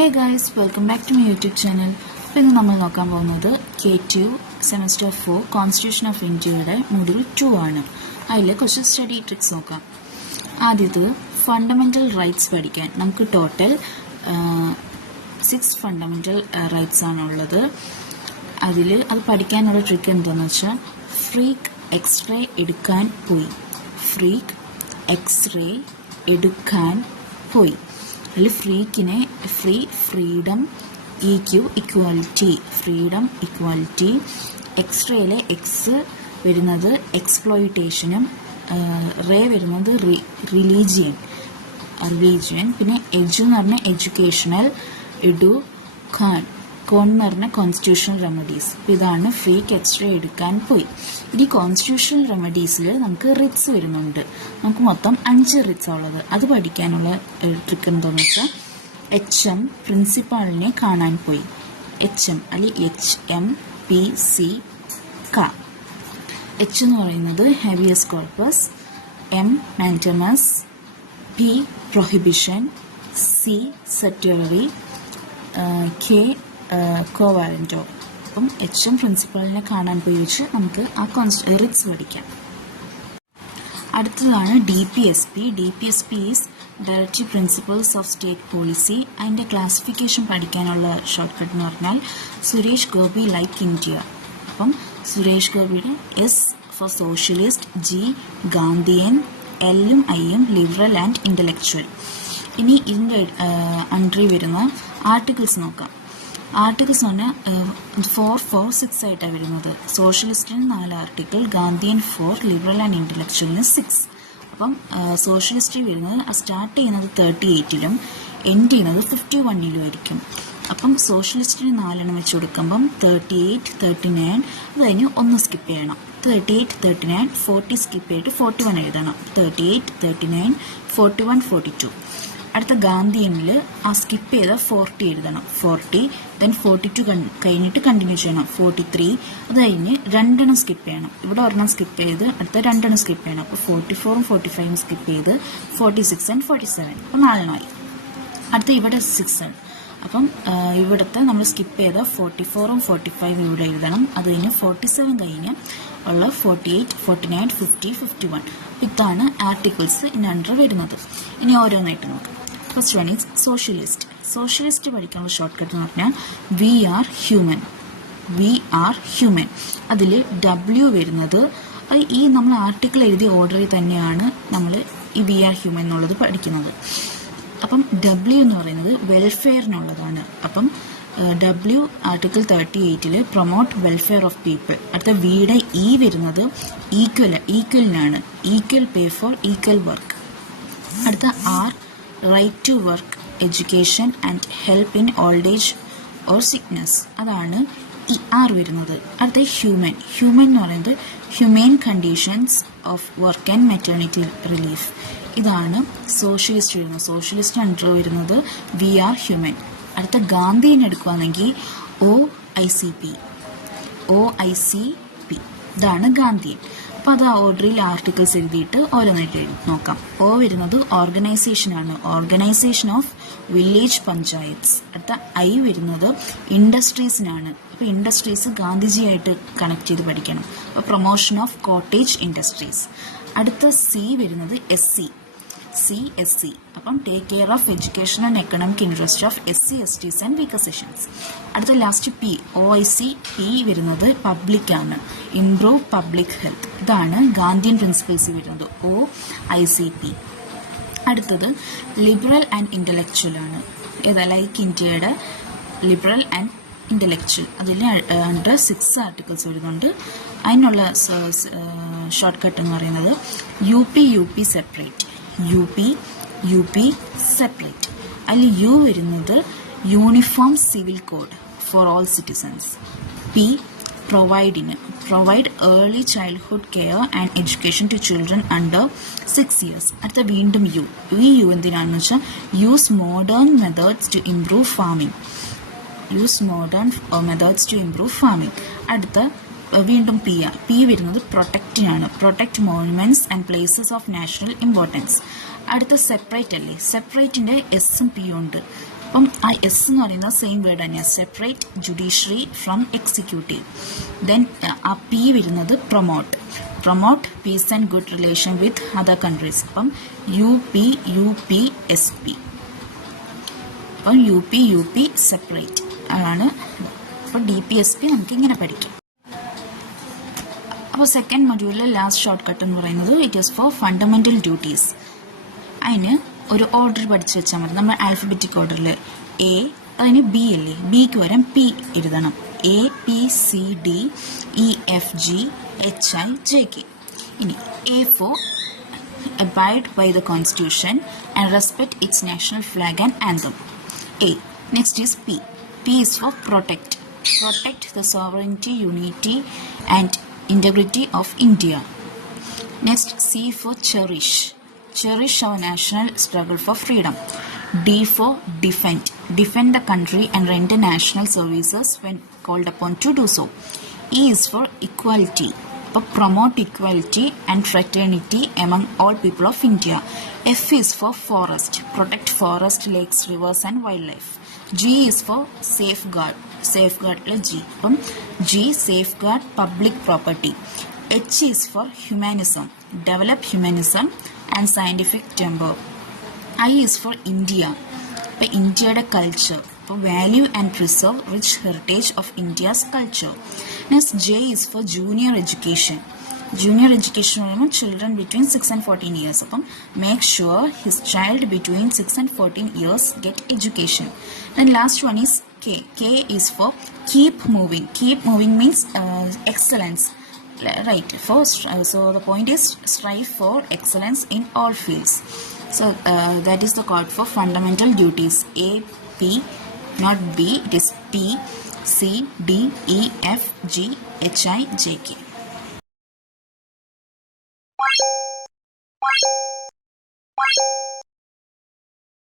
Hey guys, welcome back to my YouTube channel. ഇപ്പോൾ ഇന്ന് നമ്മൾ നോക്കാൻ പോകുന്നത് K2 സെമസ്റ്റർ 4 കോൺസ്റ്റിറ്റ്യൂഷൻ ഓഫ് ഇന്ത്യയുടെ മൊഡ്യൂൾ 2 ആണ്. അതിൽ കുറച്ച് സ്റ്റഡി ട്രിക്സ് നോക്കാം. ആദ്യത്തെ ഫണ്ടമെന്റൽ റൈറ്റ്സ് പഠിക്കാൻ നമുക്ക് ടോട്ടൽ 6 ഫണ്ടമെന്റൽ റൈറ്റ്സ് ആണുള്ളത്. അത് പഠിക്കാനുള്ള ട്രിക്ക് എന്താണെന്ന് വെച്ചാൽ ഫ്രീക്ക് എക്സ്റേ എടുക്കാൻ പോയി. ഫ്രീക്ക് എക്സ്റേ എടുക്കാൻ പോയി. അതിൽ ഫ്രീക്കിനെ ഫ്രീഡം ഇക്വാലിറ്റി എക്സ്റേയിലെ എക്സ് വരുന്നത് എക്സ്പ്ലോയിറ്റേഷനും റേ വരുന്നത് റിലീജിയൻ പിന്നെ എജ് എന്ന് പറഞ്ഞാൽ എഡ്യൂക്കേഷണൽ കോൺ എന്ന് പറഞ്ഞാൽ കോൺസ്റ്റിറ്റ്യൂഷണൽ റെമഡീസ്. ഇതാണ് ഫ്രീക്ക് എക്സ്റേ എടുക്കാൻ പോയി. ഈ കോൺസ്റ്റിറ്റ്യൂഷണൽ റെമഡീസിൽ നമുക്ക് റിറ്റ്സ് വരുന്നുണ്ട്. നമുക്ക് മൊത്തം 5 റിറ്റ്സ് ഉള്ളത്. അത് പഠിക്കാനുള്ള ട്രിക്ക് എന്താണെന്ന് വെച്ചാൽ HM പ്രിൻസിപ്പാളിനെ കാണാൻ പോയി. HM അല്ലെങ്കിൽ HMPC H എന്ന് പറയുന്നത് habeas corpus, M mandamus, P prohibition, C സെറ്ററി, K കോവാലന്റോ. അപ്പം HM പ്രിൻസിപ്പളിനെ കാണാൻ പോയി വെച്ച് നമുക്ക് ആ റിറ്റ്സ് പഠിക്കാം. അടുത്തതാണ് DPSP. DPSP is directive principles of state policy. അതിൻ്റെ ക്ലാസിഫിക്കേഷൻ പഠിക്കാനുള്ള ഷോർട്ട് കട്ട് എന്ന് പറഞ്ഞാൽ സുരേഷ് ഗോപി ലൈക്ക് ഇന്ത്യ. അപ്പം സുരേഷ് ഗോപിയുടെ S for socialist, G Gandhian, L-ഉം I-യും ലിബറൽ ആൻഡ് ഇന്റലക്ച്വൽ. ഇനി ഇതിൻ്റെ അണ്ടറിൽ വരുന്ന ആർട്ടിക്കിൾസ് നോക്കാം. ആർട്ടിക്കിൾസ് പറഞ്ഞാൽ 4, 4, 6 ആയിട്ടാണ് വരുന്നത്. സോഷ്യലിസ്റ്റിന് 4 ആർട്ടിക്കിൾ, ഗാന്ധിയൻ 4, ലിബറൽ ആൻഡ് ഇന്റലക്ച്വലിന് 6. അപ്പം സോഷ്യലിസ്റ്റിൽ വരുന്നത് സ്റ്റാർട്ട് ചെയ്യുന്നത് 38-ലും എൻഡ് ചെയ്യുന്നത് 51-ലും ആയിരിക്കും. അപ്പം സോഷ്യലിസ്റ്റിന് 4 വെച്ച് കൊടുക്കുമ്പം 38, 39, അത് കഴിഞ്ഞ് 1 സ്കിപ്പ് ചെയ്യണം. 38, 39, 40 സ്കിപ്പ് ചെയ്തിട്ട് 41 എഴുതണം. 38, 39, 41, 42. അടുത്ത ഗാന്ധിയനിൽ ആ സ്കിപ്പ് ചെയ്ത 40 എഴുതണം. 40, ദെൻ 42 കഴിഞ്ഞിട്ട് കണ്ടിന്യൂ ചെയ്യണം. 43, അത് കഴിഞ്ഞ് 2 സ്കിപ്പ് ചെയ്യണം. ഇവിടെ 1 സ്കിപ്പ് ചെയ്ത് അടുത്ത 2 സ്കിപ്പ് ചെയ്യണം. അപ്പോൾ 44-ഉം 45-ഉം സ്കിപ്പ് ചെയ്ത് 46 ആൻഡ് 47. അപ്പോൾ 4 അടുത്ത ഇവിടെ 6 ആണ്. അപ്പം ഇവിടുത്തെ നമ്മൾ സ്കിപ്പ് ചെയ്ത 44-ഉം 45-ഉം ഇവിടെ എഴുതണം. അത് കഴിഞ്ഞ് 47 കഴിഞ്ഞ് ഉള്ള 48, 49, 50, 51. ഇതാണ് ആർട്ടിക്കിൾസ് അണ്ടർ വരുന്നത്. ഇനി ഓരോന്നായിട്ട് നോക്കാം. First one is socialist. Socialist പഠിക്കാനുള്ള ഷോർട്ട് കട്ട് എന്ന് പറഞ്ഞാൽ വി ആർ ഹ്യൂമൻ. അതിൽ W വരുന്നത് ഈ നമ്മൾ ആർട്ടിക്കിൾ എഴുതിയ ഓർഡറിൽ തന്നെയാണ് നമ്മൾ ഈ വി ആർ ഹ്യൂമൻ എന്നുള്ളത് പഠിക്കുന്നത്. അപ്പം W എന്ന് പറയുന്നത് വെൽഫെയറിനുള്ളതാണ്. അപ്പം W ആർട്ടിക്കിൾ 38-ൽ പ്രൊമോട്ട് വെൽഫെയർ ഓഫ് പീപ്പിൾ. അടുത്ത വിയുടെ വരുന്നത് ഈക്വലിനാണ്. Equal pay for equal work. അടുത്ത R right to work, education and help in old age or sickness. അതാണ് ഈ R വരുന്നത്. അടുത്ത ഹ്യൂമൻ എന്ന് പറയുന്നത് humane conditions of work and maternity relief. ഇതാണ് സോഷ്യലിസ്റ്റ് വരുന്നത്. സോഷ്യലിസ്റ്റ് അണ്ടർ വരുന്നത് വി ആർ ഹ്യൂമൻ. അടുത്ത ഗാന്ധിനെ എടുക്കുകയാണെങ്കിൽ OICP. ഇതാണ് ഗാന്ധിയൻ. അപ്പോൾ അത് ആ ഓർഡറിൽ ആർട്ടിക്കിൾസ് എഴുതിയിട്ട് ഓരോന്നായിട്ട് നോക്കാം. വരുന്നത് ഓർഗനൈസേഷനാണ്. Organisation of village panchayats. അടുത്ത I വരുന്നത് ഇൻഡസ്ട്രീസിനാണ്. അപ്പോൾ ഇൻഡസ്ട്രീസ് ഗാന്ധിജിയായിട്ട് കണക്ട് ചെയ്ത് പഠിക്കണം. അപ്പോൾ പ്രൊമോഷൻ ഓഫ് കോട്ടേജ് ഇൻഡസ്ട്രീസ്. അടുത്ത C വരുന്നത് SC. അപ്പം take care of education and economic interest of SC, STs and weaker sections. അടുത്ത ലാസ്റ്റ് OIC വരുന്നത് പബ്ലിക് ആണ്. Improve public health. ഇതാണ് ഗാന്ധിയൻ പ്രിൻസിപ്പിൾസ് വരുന്നത് OICP. അടുത്തത് ലിബറൽ ആൻഡ് ഇന്റലക്ച്വൽ ആണ്. ലൈക്ക് ഇന്ത്യയുടെ ലിബറൽ ആൻഡ് ഇന്റലക്ച്വൽ. അതിൽ അണ്ടർ 6 ആർട്ടിക്കിൾസ് വരുന്നുണ്ട്. അതിനുള്ള ഷോർട്ട് കട്ട് എന്ന് പറയുന്നത് UP സെപ്പറേറ്റ്. UP separate. അതിൽ U വരുന്നത് uniform civil code four all citizens. P provide early childhood care and education to children under 6 years. അടുത്ത വീണ്ടും U എന്തിനാണെന്ന് വെച്ചാൽ use modern methods to improve farming. അടുത്ത വീണ്ടും P വരുന്നത് പ്രൊട്ടക്റ്റിനാണ്. Protect monuments and places of national importance. അടുത്ത separate അല്ലേ. സെപ്പറേറ്റിന്റെ S ഉം P ഉണ്ട്. അപ്പം ആ എസ് എന്ന് പറയുന്നത് സെയിം വേർഡ് തന്നെയാണ്, separate judiciary from executive. Then ആ പി വരുന്നത് promote peace and good relation with other countries. അപ്പം യു പി എസ് പി. അപ്പം യു പി സെപ്പറേറ്റ് ആണ്. അപ്പോൾ DPSP നമുക്ക് ഇങ്ങനെ പഠിക്കാം. അപ്പോൾ സെക്കൻഡ് മൊഡ്യൂളിലെ ലാസ്റ്റ് ഷോർട്ട് കട്ട് എന്ന് പറയുന്നത് it is four fundamental duties. അതിന് ഒരു ഓർഡർ പഠിച്ചു വെച്ചാൽ മതി. നമ്മൾ ആൽഫബറ്റിക് ഓർഡറിൽ എ, അതിന് ബി അല്ലേ, ബിക്ക് വരാൻ പി എഴുതണം. ABCDEFG HIJK. ഇനി A for abide by the constitution and respect its national flag and anthem. A. Next is P. P is for protect the sovereignty, unity and integrity of India. Next, C for cherish our national struggle for freedom. D for defend the country and render national services when called upon to do so. E is for equality, promote equality and fraternity among all people of India. F is for forest, protect forest, lakes, rivers and wildlife. G is for safeguard G. G, safeguard public property. H is for humanism, develop humanism and scientific temper. I is for India, ഇന്ത്യയുടെ culture, value and preserve rich heritage of India's culture. Next J is for junior education പറയുമ്പോൾ children between 6 and 14 years. അപ്പം make sure his child between 6 and 14 years get education. Then last one is K is for keep moving means excellence, right? So the point is strive for excellence in all fields. So that is the code for fundamental duties. A, P, not B, it is P, C, D, E, F, G, H, I, J, K.